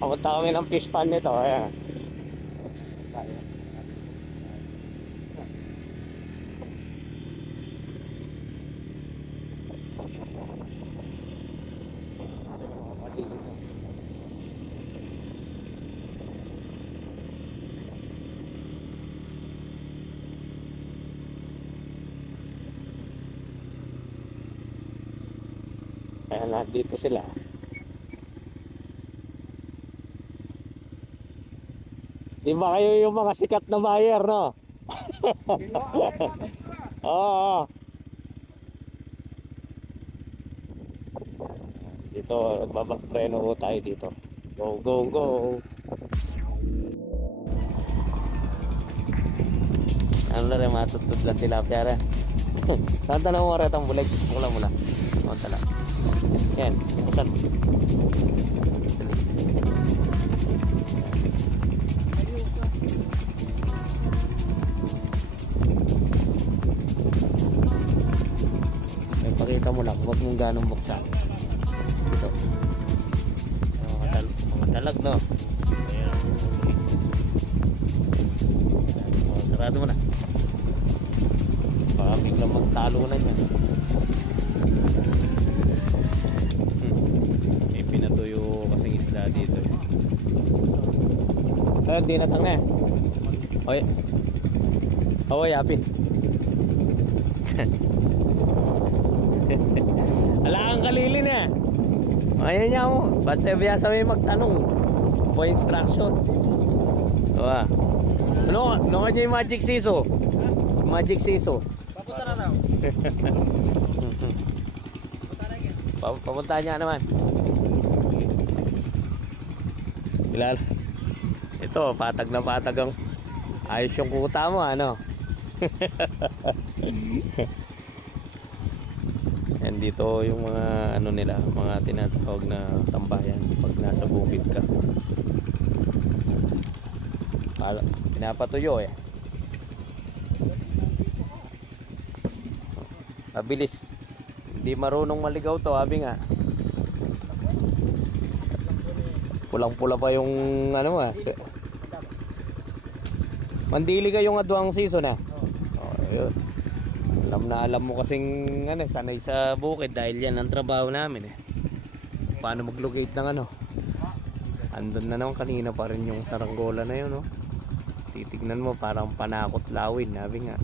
Papunta kami ng fish pan nito. Ayan. Ayan, nandito sila. Di ba kayo yung mga sikat na buyer, no? Oo. Dito, babak-preno ho tayo dito. Go, go, go. Ano na rin, matutod lang tilapia rin. Saan na mo rin itong bulig? Mula. Tala. Yan, saan? Pakita mo lang, huwag mong ganong buksan. Ito. Mga dalag, no? Ayan. Sarado mo na. Baka biglang magtalo na yan. May pinatuyo kasing isla dito. Ayun, di natang na. Oy. Oy, apin. Ala kang kalilin eh. Ayaw niya mo. Basta biyasa may magtanong po instruction. Diba? Ano kanya yung magic siso? Magic siso. Papunta na raw. Papunta niya naman. Kilala. Ito, patag na patag ang ayos yung kuta mo, ano? And dito yung mga ano nila, mga tinatawag na tambayan pag nasa bukid ka. Pinapatuyo eh. Mabilis. Hindi marunong maligaw to, sabi nga. Pulang-pula pa yung ano ah. Mandili ka yung aduang season ah. Oh, ayun. Alam mo kasing ano, sanay sa bukid dahil yan ang trabaho namin eh. Paano mag-locate ng ano. Andun na naman kanina pa rin yung saranggola na yun, no? Titignan mo parang panakot lawin, sabi nga.